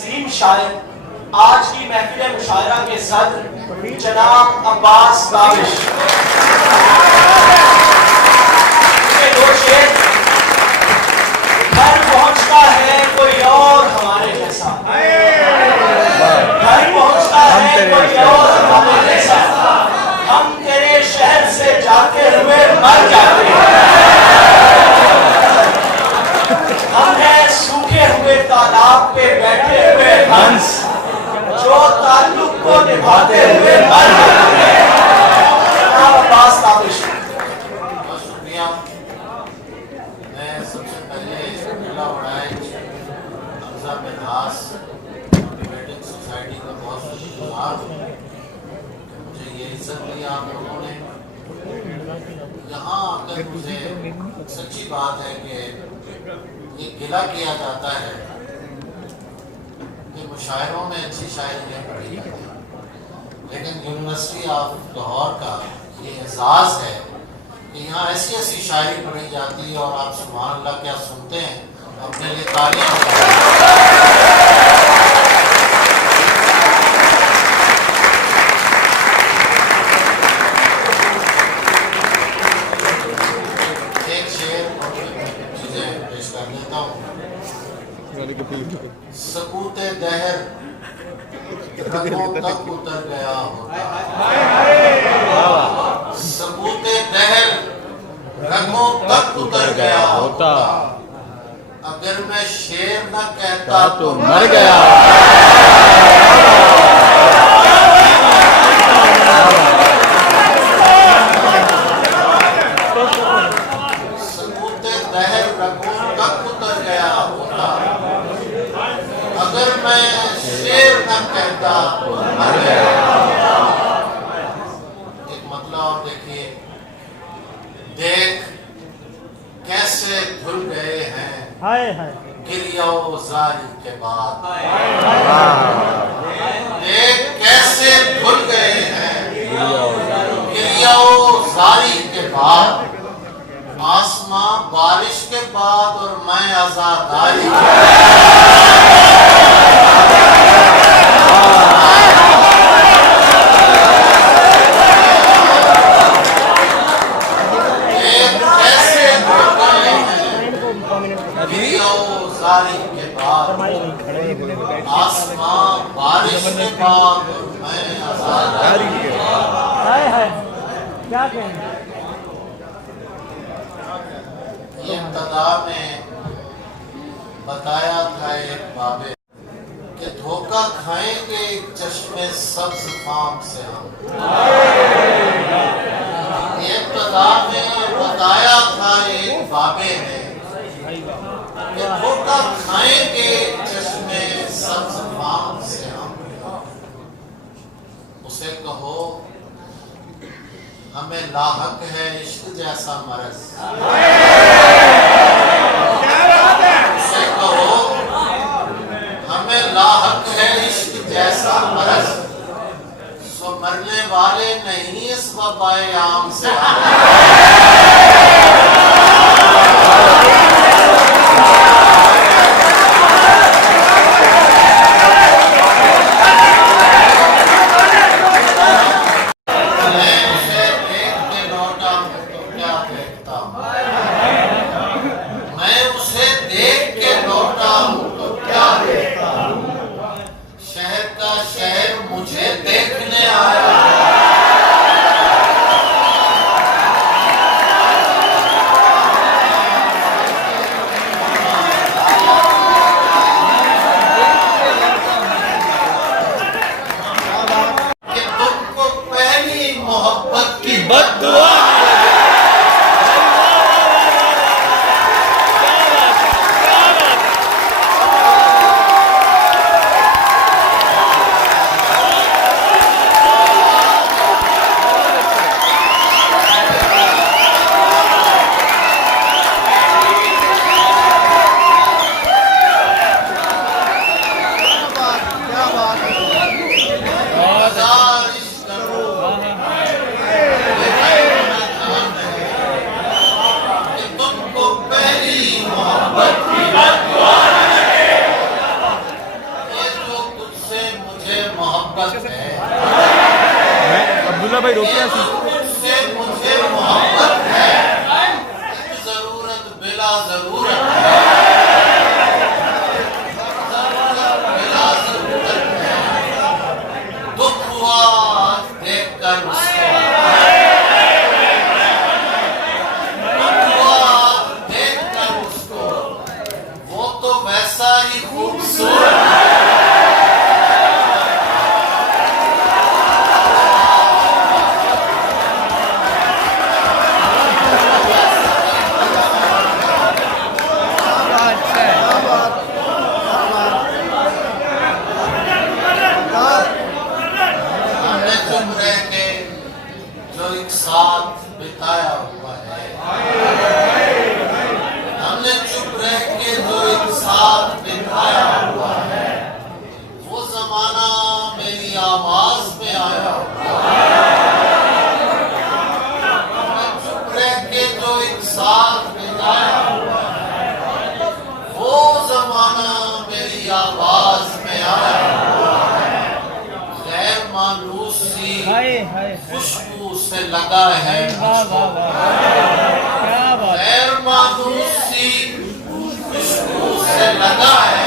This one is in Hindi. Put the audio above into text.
अजीम शायर आज की महफिल मुशायरा के सदर जनाब अब्बास दाविश के दो शेर। घर पहुंचता है कोई और हमारे जैसा, घर पहुंचता है कोई और हमारे जैसा, हम तेरे शहर से जाते हुए मर जाते हैं। हम हैं सूखे हुए तालाब पे बैठे हुए हंस, जो ताल्लुक को निभाते हुए मर जाते हैं। अब्बास दाविश। बहुत शुक्रिया। मैं सबसे पहले जिला वड़ाइच हमजा मिन्हास वेडिंग सोसाइटी का बहुत शुक्रगुजार हूँ कि मुझे ये इज्जत दी आप लोगों ने। यहाँ आकर मुझे सच्ची बात है कि ये गिला किया जाता है कि मुशायरों में अच्छी शायरी नहीं पढ़ी जाती, लेकिन यूनिवर्सिटी ऑफ लाहौर का ये एजाज़ है कि यहाँ ऐसी ऐसी शायरी पढ़ी जाती है और आप सुभान अल्लाह क्या सुनते हैं, अपने लिए तालियां सकूते दहर रगों तक उतर गया होता, सकूते दहर रगों तक उतर गया होता, अगर मैं शेर न कहता तो मर गया। सकूते दहर रगों तक उतर गया होता, अगर मैं शेर न कहता तो मर गया। एक मतलब और देखिए, देख कैसे धुल गए हैं गिरियो जारी के बाद, देख कैसे धुल गए हैं गिरियो जारी के बाद, आसमां बारिश के बाद और मैं आजादारी के बाद, आसमां बारिश के बाद मैं आजादारी के बाद। क्या कहें ये इब्तिदा में बताया था एक बाबे कि धोखा खाएंगे एक चश्मे सब्ज फाम से हम। ये इब्तिदा में बताया था एक बाबे ने कि धोखा खाएंगे चश्मे सब्ज फाम से हम। उसे कहो हमें लाहक है इश्क जैसा मरज, उसे कहो हमें लाहक है इश्क जैसा मरज, सो मरने वाले नहीं इस वबाए आम से। मोहब्बत है, अब्दुल्ला भाई रोक रहा है। तुझसे मुझे मोहब्बत है, जरूरत बिला जरूरत है, जरूरत बिला जरूरत है, दुख हुआ देखकर उसको, दुख हुआ देखकर उसको, वो तो वैसा ही खूबसूरत है। हमने चुप रह के जो एक साथ बिताया हुआ है, हमने चुप रह के जो एक साथ बिताया हुआ है, वो जमाना मेरी आवाज में आया हुआ है। हमने चुप रह के जो एक साथ बिताया हुआ है, वो जमाना मेरी आवाज में आया हुआ है। गैर मानूस सी खुशबू से लगा है मुझको, गैर मानूस सी खुशबू से लगा है